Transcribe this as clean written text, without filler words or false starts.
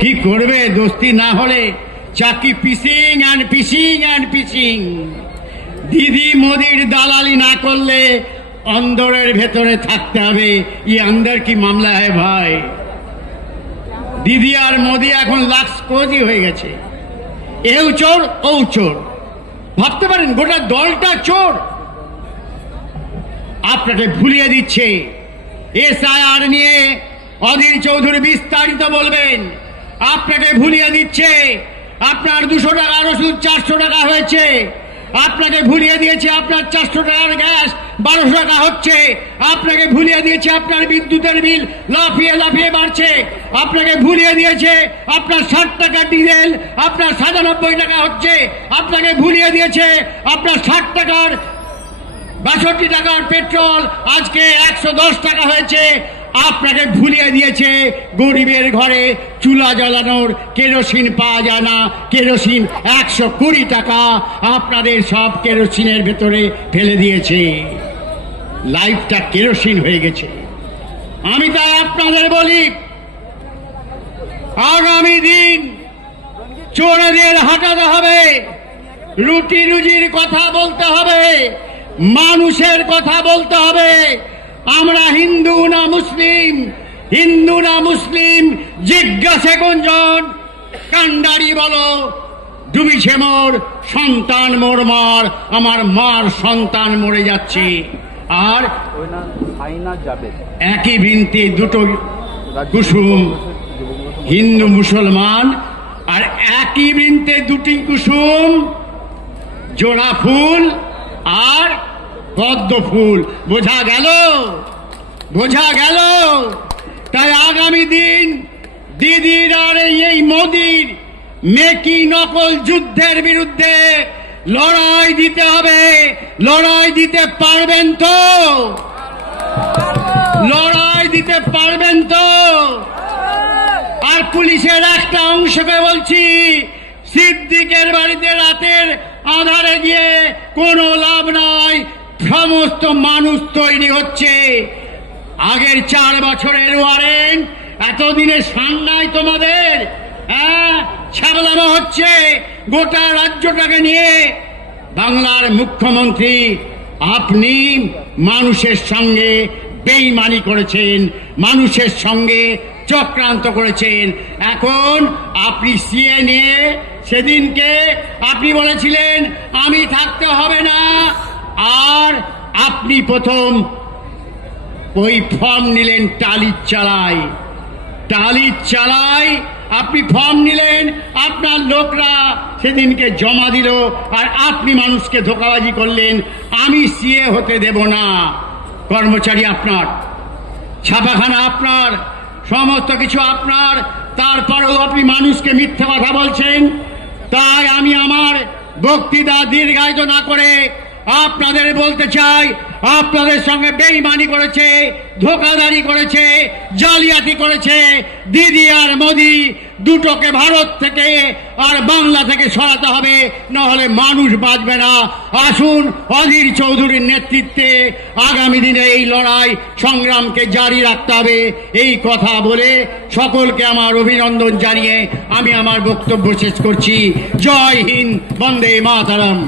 কি করবে দোস্তি না হলে চাকি পিসিং অ্যান্ড পিসিং অ্যান্ড পিসিং। দিদি মোদির দালালি না করলে অন্দরের ভেতরে থাকতে হবে। ये अंदर की मामला है भाई। দিদি আর মোদি এখন লাক্স কোজি হয়ে গেছে। এও চোর ও চোর, ভাবতে পারেন গোটা দলটা চোর। আপনাকে ভুলিয়ে দিচ্ছে এসআইআর নিয়ে অধীর চৌধুরী বিস্তারিত বলবেন। আপনাকে ভুলিয়ে দিচ্ছে আপনার 200 টাকা আরো শুধু 400 টাকা হয়েছে। আপনাকে ভুলিয়ে দিয়েছে আপনার 400 টাকার গ্যাস 1200 টাকা হচ্ছে। আপনাকে ভুলিয়ে দিয়েছে আপনার বিদ্যুতের বিল লাফিয়ে লাফিয়ে বাড়ছে। আপনাকে ভুলিয়ে দিয়েছে আপনার 60 টাকা ডিজেল আপনার 97 টাকা হচ্ছে। আপনাকে ভুলিয়ে দিয়েছে আপনার 60 টাকার 62 টাকার পেট্রোল আজকে 110 টাকা হয়েছে। আপনাকে ভুলিয়ে দিয়েছে গরিবের ঘরে চুলা জ্বালানোর কেরোসিন পাওয়া যায় না, কেরোসিন 120 টাকা আপনাদের সব কেরোসিনের ভেতরে ফেলে দিয়েছে। লাইফটা কেরোসিন হয়ে গেছে। আমি তাই আপনাদের বলি আগামী দিন চোরেদের হাঁটাতে হবে, রুটি রুজির কথা বলতে হবে, মানুষের কথা বলতে হবে। আমরা হিন্দু না মুসলিম, হিন্দু না মুসলিম জিজ্ঞাসা গুঞ্জন কান্ডারি বলো ডুবিছে মোর সন্তান মোর মার, আমার মার সন্তান মরে যাচ্ছে। আর একই বৃন্তে দুটো কুসুম, হিন্দু মুসলমান, আর একই বৃন্তে দুটি কুসুম, জোড়া ফুল আর পদ্ম ফুল। বোঝা গেল? বোঝা গেল? তাই আগামী দিন দিদির আর এই মোদির মেকি নকল যুদ্ধের বিরুদ্ধে লড়াই দিতে হবে। লড়াই দিতে পারবেন তো? লড়াই দিতে পারবেন তো? আর পুলিশের একটা অংশকে বলছি, সিদ্দিকের বাড়িতে রাতের আধারে গিয়ে কোনো লাভ নাই। সমস্ত মানুষ তৈরি হচ্ছে। আগের 4 বছরের ওয়ারেন্ট এতদিনে সান্নাই তোমাদের? ছাগলামো হচ্ছে গোটা রাজ্যটাকে নিয়ে। বাংলার মুখ্যমন্ত্রী আপনি মানুষের সঙ্গে বেইমানি করেছেন, মানুষের সঙ্গে চক্রান্ত করেছেন। এখন আপনি সিএ নিয়ে সেদিনকে আপনি বলেছিলেন আমি থাকতে হবে না, আর আপনি প্রথম ওই ফর্ম নিলেন টালির চালায়। টালির চালায় আপনি ফর্ম নিলেন, আপনার লোকরা সেদিনকে জমা দিল, আর আপনি মানুষকে ধোঁকাবাজি করলেন আমি সিএ হতে দেব না। কর্মচারী আপনার, ছাপাখানা আপনার, সমস্ত কিছু আপনার, তারপরেও আপনি মানুষকে মিথ্যা কথা বলছেন। তাই আমি আমার বক্তৃতা দীর্ঘায়িত না করে আপনাদের বলতে চাই, আপনাদের সঙ্গে বেইমানি করেছে, ধোঁকাদারি করেছে, জালিয়াতি করেছে দিদি আর মোদি। দুটোকে ভারত থেকে আর বাংলা থেকে সরাতে হবে, নাহলে মানুষ বাঁচবে না। আসুন অধীর চৌধুরীর নেতৃত্বে আগামী দিনে এই লড়াই সংগ্রামকে জারি রাখতে হবে। এই কথা বলে সকলকে আমার অভিনন্দন জানিয়ে আমি আমার বক্তব্য শেষ করছি। জয় হিন্দ, বন্দে মাতরম।